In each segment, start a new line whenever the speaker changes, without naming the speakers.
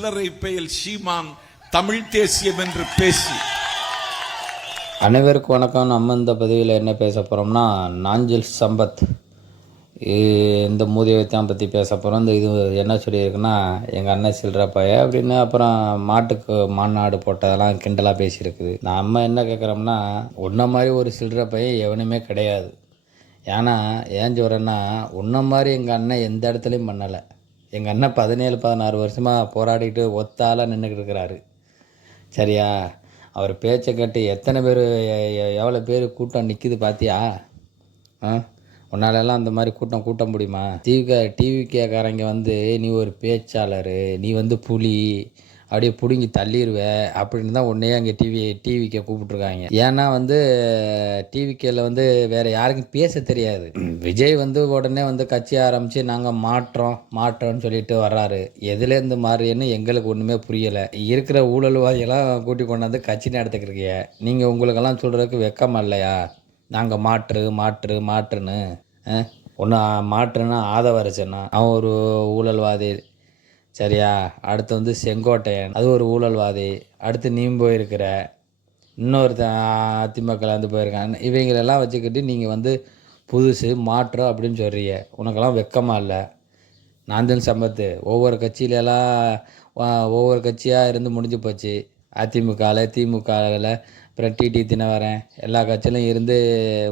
சில்லறை பெயல் சீமான் தமிழ் தேசியம் என்று பேசி.
அனைவருக்கும் வணக்கம். நம்ம இந்த பதிவில் என்ன பேச போகிறோம்னா நாஞ்சில் சம்பத். இந்த மூதியத்தான் பற்றி பேச போகிறோம் இந்த இது என்ன சொல்லியிருக்குன்னா எங்கள் அண்ணன் சில்லற பைய அப்படின்னு. அப்புறம் மாட்டுக்கு மாநாடு போட்டதெல்லாம் கிண்டலாக பேசியிருக்குது. நம்ம என்ன கேட்குறோம்னா உன்ன மாதிரி ஒரு சில்லற பையன் எவனுமே கிடையாது. ஏன்னா ஏன் சொல்கிறேன்னா உன்ன மாதிரி எங்கள் அண்ணன் எந்த இடத்துலையும் பண்ணலை. எங்கள் அண்ணன் பதினேழு பதினாறு வருஷமாக போராடிட்டு ஒத்தால நின்றுக்கிட்டு இருக்கிறாரு. சரியா? அவர் பேச்சை கேட்டு எத்தனை பேர் எவ்வளோ பேர் கூட்டம் நிற்கிது பார்த்தியா ஆ? உன்னாலெல்லாம் அந்த மாதிரி கூட்டம் கூட்ட முடியுமா? டிவி டிவிக்காரங்க வந்து நீ ஒரு பேச்சாளர் நீ வந்து புலி அப்படியே பிடுங்கி தள்ளிடுவேன் அப்படின்னு தான் உடனே அங்கே டிவி டிவிக்கே கூப்பிட்ருக்காங்க ஏன்னா வந்து டிவிக்கேல வந்து வேறு யாருக்கும் பேச தெரியாது. விஜய் வந்து உடனே வந்து கட்சி ஆரம்பித்து நாங்கள் மாற்றோம் மாற்றோம்னு சொல்லிட்டு வர்றாரு. எதுலேருந்து மாறியன்னு எங்களுக்கு ஒன்றுமே புரியலை. இருக்கிற ஊழல்வாதியெல்லாம் கூட்டி கொண்டாந்து கட்சி நடத்துக்கிறீங்க நீங்கள் உங்களுக்கெல்லாம் சொல்கிறதுக்கு வெக்கம் இல்லையா? நாங்கள் மாற்று மாற்று மாற்றுன்னு ஒன்று மாற்றுன்னா ஆதவரசனா அவன் ஒரு ஊழல்வாதி சரியா? அடுத்து வந்து செங்கோட்டையன். அது ஒரு ஊழல்வாதி. அடுத்து நீ போயிருக்கிற. இன்னொருத்தன் அதிமுகவில் வந்து போயிருக்கான். இவங்களெல்லாம் வச்சுக்கிட்டு நீங்கள் வந்து புதுசு மாற்றம் அப்படின்னு சொல்கிறீங்க உனக்கெல்லாம் வெக்கமாக இல்லை. நாந்தன் சம்பத்து. ஒவ்வொரு கட்சியிலலாம் ஒவ்வொரு கட்சியாக இருந்து முடிஞ்சு போச்சு. அதிமுகவில் திமுகவில் அப்புறம் டிடி தினவரன் எல்லா கட்சியிலும் இருந்து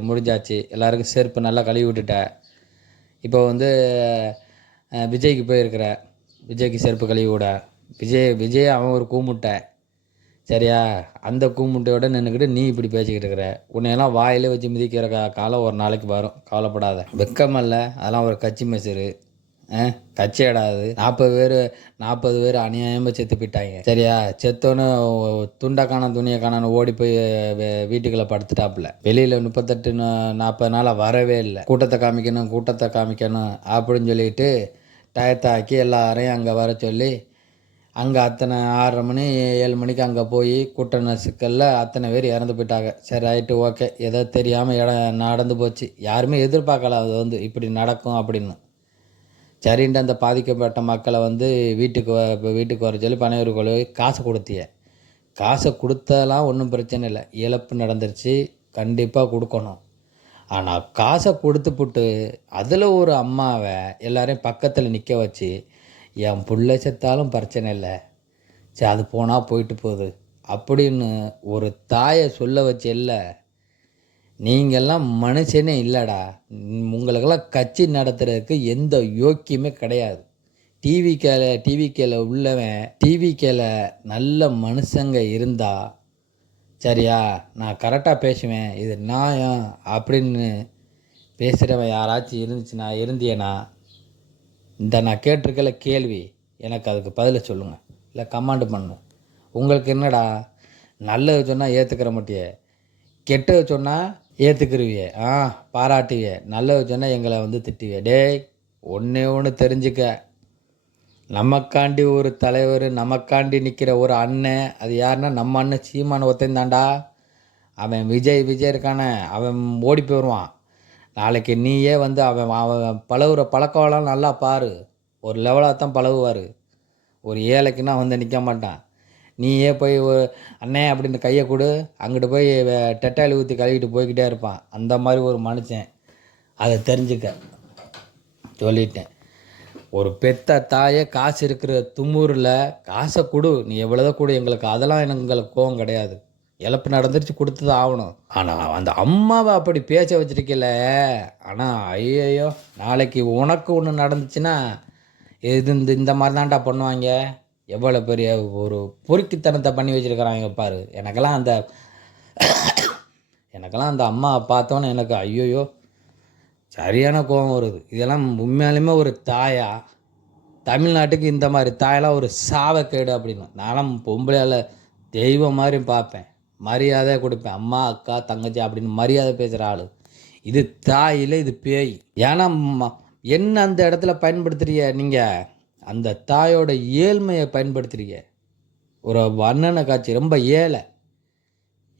முடிஞ்சாச்சு. எல்லாருக்கும் செருப்பு நல்லா கழுவி விட்டுட்ட. இப்போ வந்து விஜய்க்கு போயிருக்கிற. விஜய்க்கு செருப்பு கழுவி விட. விஜய் விஜய் அவன் ஒரு கூமுட்டை. சரியா? அந்த கூமுட்டையோட நின்றுக்கிட்டு நீ இப்படி பேசிக்கிட்டு இருக்கிற. உன்னையெல்லாம் வாயிலே வச்சு மிதிக்கிற கா காலம் ஒரு நாளைக்கு வரும். கவலைப்படாத. வெக்கமல்ல. அதெல்லாம் ஒரு கட்சி மெசரு. கட்சி இடாது நாற்பது பேர் நாற்பது பேர் அநியாயமாக செத்து போயிட்டாங்க. சரியா? செத்தோன்னு துண்டை காணோம் துணியை காணான்னு ஓடி போய் வீட்டுக்குள்ளே படுத்துட்டாப்புல. வெளியில் முப்பத்தெட்டு நாற்பது நாளாக வரவே இல்லை. கூட்டத்தை காமிக்கணும் கூட்டத்தை காமிக்கணும் அப்படின்னு சொல்லிட்டு டயத்தை ஆக்கி எல்லாரையும் அங்கே வர சொல்லி அங்கே அத்தனை ஆறரை மணி ஏழு மணிக்கு அங்கே போய் கூட்ட நசுக்கல்ல அத்தனை பேர் இறந்து போயிட்டாங்க. சரி ரைட்டு ஓகே ஏதோ தெரியாமல் இடம் நடந்து போச்சு. யாருமே எதிர்பார்க்கல அது வந்து இப்படி நடக்கும் அப்படின்னு. சரின்ட்டு அந்த பாதிக்கப்பட்ட மக்களை வந்து வீட்டுக்கு வ- இப்போ வீட்டுக்கு வர சொல்லி பனையூர் கொலை காசு கொடுத்திய. காசை கொடுத்தலாம் ஒன்றும் பிரச்சனை இல்லை. இழப்பு நடந்துருச்சு. கண்டிப்பாக கொடுக்கணும். ஆனால் காசை கொடுத்துப்புட்டு அதில் ஒரு அம்மாவை எல்லாரையும் பக்கத்தில் நிற்க வச்சு என் புள்ள செத்தாலும் பிரச்சனை இல்லை. சரி அது போனால் போயிட்டு போகுது. அப்படின்னு ஒரு தாயை சொல்ல வச்சு இல்லை நீங்கள்லாம் மனுஷனே இல்லைடா. உங்களுக்கெல்லாம் கட்சி நடத்துறதுக்கு எந்த யோக்கியமே கிடையாது. டிவி கேல டிவி கேல உள்ளவன் டிவி கேல நல்ல மனுஷங்க இருந்தால் சரியா? நான் கரெக்டாக பேசுவேன். இது நியாயம் அப்படின்னு பேசுகிறவன் யாராச்சும் இருந்துச்சுன்னா இருந்தியனா? இந்த நான் கேட்டிருக்கல கேள்வி. எனக்கு அதுக்கு பதிலை சொல்லுங்கள் இல்லை கமாண்டு பண்ணும் உங்களுக்கு என்னடா? நல்லது சொன்னால் ஏற்றுக்கிற மாட்டியே. கெட்டது சொன்னால் ஏற்றுக்கிருவியே ஆ பாராட்டுவியே. நல்லது சொன்னால் எங்களை வந்து திட்டுவியே. டேய் ஒன்றே ஒன்று தெரிஞ்சுக்க. நமக்காண்டி ஒரு தலைவர் நமக்காண்டி நிற்கிற ஒரு அண்ணன் அது யாருன்னா நம்ம அண்ணன் சீமான ஒருத்தன் தாண்டா அவன் விஜய் விஜய் இருக்கானே அவன் ஓடி போயிடுவான் நாளைக்கு நீயே வந்து அவன் அவன் பழகுற பழக்கம்லாம் நல்லா பாரு. ஒரு லெவலாக தான் பழகுவார். ஒரு ஏழைக்குன்னா வந்து நிற்க மாட்டான். நீயே போய் அண்ணே அப்படின்னு கையை கொடு. அங்கிட்டு போய் வே- டெட்டாயில் ஊற்றி கழுவிட்டு போய்கிட்டே இருப்பான். அந்த மாதிரி ஒரு மனுஷன். அதை தெரிஞ்சுக்க. சொல்லிட்டேன். ஒரு பெத்த தாயே காசு இருக்கிற தும்மூரில் காசை கொடு. நீ எவ்வளோதான் கொடு. எங்களுக்கு அதெல்லாம் எனக்கு எங்களுக்கு கோவம் கிடையாது. இழப்பு நடந்துருச்சு கொடுத்து தான் ஆகணும். ஆனால் அந்த அம்மாவை அப்படி பேச வச்சிருக்கல. ஆனால் ஐயையோ நாளைக்கு உனக்கு ஒன்று நடந்துச்சுன்னா இது இந்த இந்த மாதிரி தான்டா பண்ணுவாங்க. எவ்வளோ பெரிய ஒரு பொறுக்கித்தனத்தை பண்ணி வச்சுருக்கிறாங்க பாரு. எனக்கெல்லாம் அந்த எனக்கெல்லாம் அந்த அம்மா பார்த்தோன்னே எனக்கு ஐயோயோ சரியான கோபம் வருது. இதெல்லாம் உண்மையாலுமே ஒரு தாயா தமிழ்நாட்டுக்கு இந்த மாதிரி தாயெல்லாம் ஒரு சாவக்கேடு அப்படின்னு நானும் பொம்பளையால் தெய்வம் மாதிரி பார்ப்பேன். மரியாதை கொடுப்பேன். அம்மா அக்கா தங்கச்சி அப்படின்னு மரியாதை பேசுகிற ஆள். இது தாயில் இது பேய். ஏன்னா என்ன அந்த இடத்துல பயன்படுத்துறீங்க? நீங்கள் அந்த தாயோட ஏழ்மையை பயன்படுத்துறீங்க. ஒரு அண்ணனை காட்சி ரொம்ப ஏழை.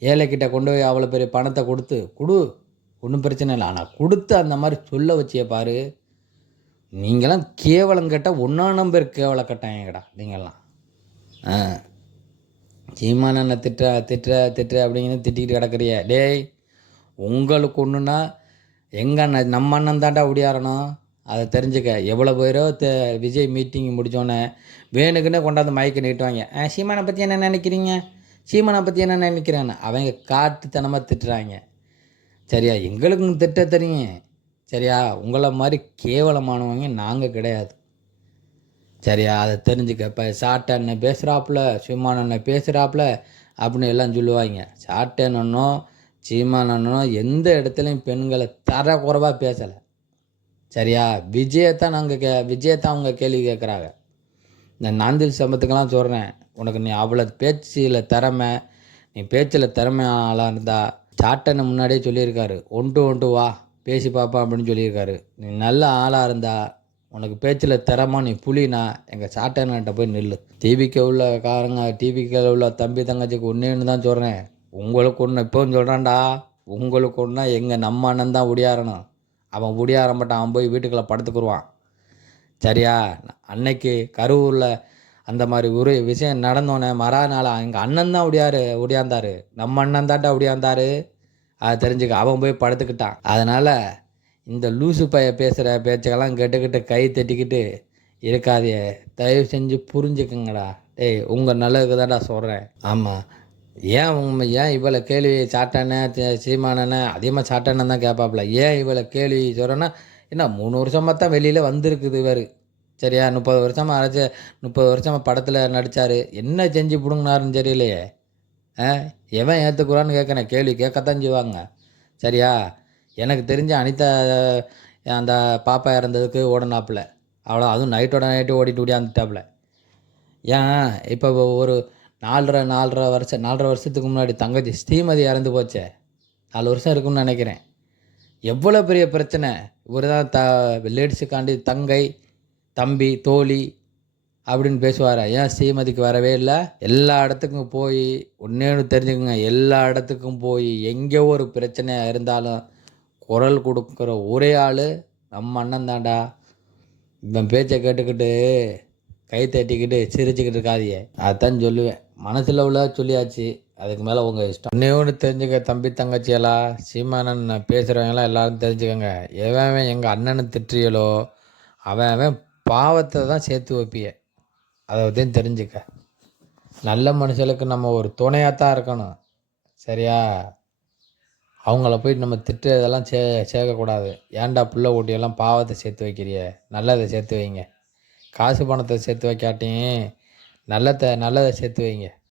ஏழைக்கிட்ட கொண்டு போய் அவ்வளோ பெரிய பணத்தை கொடுத்து கொடு. ஒன்றும் பிரச்சனை இல்லை. ஆனால் கொடுத்து அந்த மாதிரி சொல்ல வச்சிய பாரு. நீங்களாம் கேவலம் கேட்டால் ஒன்றா நம்பர் கேவல கட்டாயங்கடா நீங்கள்லாம் ஆ. என்ன திட்டுற திட்டுற திட்டுற அப்படிங்கிறது திட்டிக்கிட்டு கிடக்குறிய. டேய் உங்களுக்கு ஒன்றுனா எங்கள் அண்ணன் நம்ம அண்ணன் தாண்டா ஒடியாரணும் அதை தெரிஞ்சுக்க. எவ்வளோ பேரோ தெ விஜய் மீட்டிங் முடித்தோன்னே வேணுக்குன்னு கொண்டாந்து மயக்க நீட்டுவாங்க. ஆ சீமானை பற்றி என்ன நினைக்கிறீங்க? சீமானை பற்றி என்ன நினைக்கிறேன்னு. அவங்க காட்டுத்தனமாக திட்டுறாங்க. சரியா? எங்களுக்கும் திட்ட தெரியும் சரியா? உங்களை மாதிரி கேவலமானவங்க நாங்கள் கிடையாது. சரியா? அதை தெரிஞ்சுக்க. இப்போ சாட்டை அண்ணன் பேசுகிறாப்புல சீமான் அண்ணன் பேசுகிறாப்புல அப்படின்னு எல்லாம் சொல்லுவாங்க. சாட்டை அண்ணனும் எந்த இடத்துலையும் பெண்களை தர குறைவாக பேசலை. சரியா? விஜயத்தான் நாங்கள் கே விஜயத்தான் அவங்க கேள்வி கேட்குறாங்க இந்த நாந்தில் சம்பத்துக்கெல்லாம் சொல்கிறேன் உனக்கு நீ அவ்வளோ பேச்சில் திறமை நீ பேச்சில் திறமை ஆளாக சாட்டனை முன்னாடியே சொல்லியிருக்காரு. ஒன்று ஒன்று வா பேசி பார்ப்பா அப்படின்னு சொல்லியிருக்காரு. நீ நல்ல ஆளாக இருந்தா உனக்கு பேச்சில் திறமா நீ புலினா எங்கள் சாட்டன்கிட்ட போய் நில்லு. டிவிக்கு உள்ள காரங்க டிவிக்கு உள்ள தம்பி தங்கச்சிக்கு ஒன்றேன்னு தான் சொல்கிறேன் உங்களுக்கு ஒன்று இப்போவும் சொல்கிறான்டா உங்களுக்கு ஒன்றா எங்கள் நம்ம அண்ணன் தான் ஒடியாரணும். அவன் ஒடியாரம்பட்டான் அவன் போய் வீட்டுக்குள்ளே படுத்துக்குருவான். சரியா? அன்னைக்கு கரூரில் அந்த மாதிரி ஒரு விஷயம் நடந்தோன்னே மறாநாள் எங்கள் அண்ணன் தான் ஒடியாரு ஒடியாந்தாரு. நம்ம அண்ணன் தான்டா ஒடியாந்தாரு. அதை தெரிஞ்சுக்க அவன் போய் படுத்துக்கிட்டான். அதனால் இந்த லூசு பைய பேசுகிற பேச்சுக்கெல்லாம் கெட்டுக்கிட்டு கை தட்டிக்கிட்டு இருக்காதே. தயவு செஞ்சு புரிஞ்சுக்குங்கடா. டேய் உங்கள் நல்லதுக்கு தான்டா சொல்கிறேன் ஆமாம் ஏன் உங்க ஏன் இவ்வளோ கேள்வி சாட்டானே சீமானண்ணே அதிகமாக சாட்டானன் தான் கேட்பாப்புல. ஏன் இவ்வளோ கேள்வி சொல்கிறேன்னா என்ன மூணு வருஷமாக தான் வெளியில் வந்திருக்குது வேறு சரியா? முப்பது வருஷமாக அரைச்ச முப்பது வருஷமாக படத்தில் நடித்தார் என்ன செஞ்சு பிடுங்கினாருன்னு தெரியலையே. ஆ? எவன் ஏற்றுக்குறான்னு கேட்குறேன் கேள்வி கேட்கத்தான் செய்வாங்க. சரியா? எனக்கு தெரிஞ்ச அனிதா அந்த பாப்பா இறந்ததுக்கு ஓடனாப்புல. அவ்வளோ அதுவும் நைட்டோட நைட்டு ஓடிட்டு ஓடியாந்துட்டாப்புல ஏன்? இப்போ ஒரு நாலரை நாலரை வருஷம் நாலரை வருஷத்துக்கு முன்னாடி தங்கச்சி ஸ்ரீமதி இறந்து போச்சே. நாலு வருஷம் இருக்கும்னு நினைக்கிறேன். எவ்வளோ பெரிய பிரச்சனை. இவர் தான் த லேடிஸுக்காண்டி தங்கை தம்பி தோழி அப்படின்னு பேசுவார். ஏன் ஸ்ரீமதிக்கு வரவே இல்லை. எல்லா இடத்துக்கும் போய் ஒன்றே ஒன்று தெரிஞ்சுக்கோங்க. எல்லா இடத்துக்கும் போய் எங்கே ஒரு பிரச்சனையாக இருந்தாலும் குரல் கொடுக்குற ஒரே ஆள் நம்ம அண்ணன் தான்டா. இவன் பேச்சை கேட்டுக்கிட்டு கை தட்டிக்கிட்டு சிரிச்சுக்கிட்டு இருக்காதியே. அதான் சொல்லுவேன். மனசில் உள்ள சொல்லியாச்சு. அதுக்கு மேலே உங்கள் இஷ்டம். ஒன்றே ஒன்று தெரிஞ்சுக்க தம்பி தங்கச்சியெல்லாம் சீமானன் பேசுகிறவங்களாம் எல்லோரும் தெரிஞ்சுக்கோங்க. எவன் எங்கள் அண்ணனை திட்டுறியலோ அவன் அவன் பாவத்தை தான் சேர்த்து வைப்பிய. அதை பற்றியும் தெரிஞ்சுக்க. நல்ல மனுஷனுக்கு நம்ம ஒரு துணையாக தான் இருக்கணும். சரியா? அவங்கள போய் நம்ம திட்டு இதெல்லாம் சே சேர்க்கக்கூடாது. ஏன்டா புள்ள ஊட்டியெல்லாம் பாவத்தை சேர்த்து வைக்கிறிய? நல்லதை சேர்த்து வைங்க. காசு பணத்தை சேர்த்து வைக்காட்டியும் நல்லதை நல்லதை சேர்த்து வைங்க.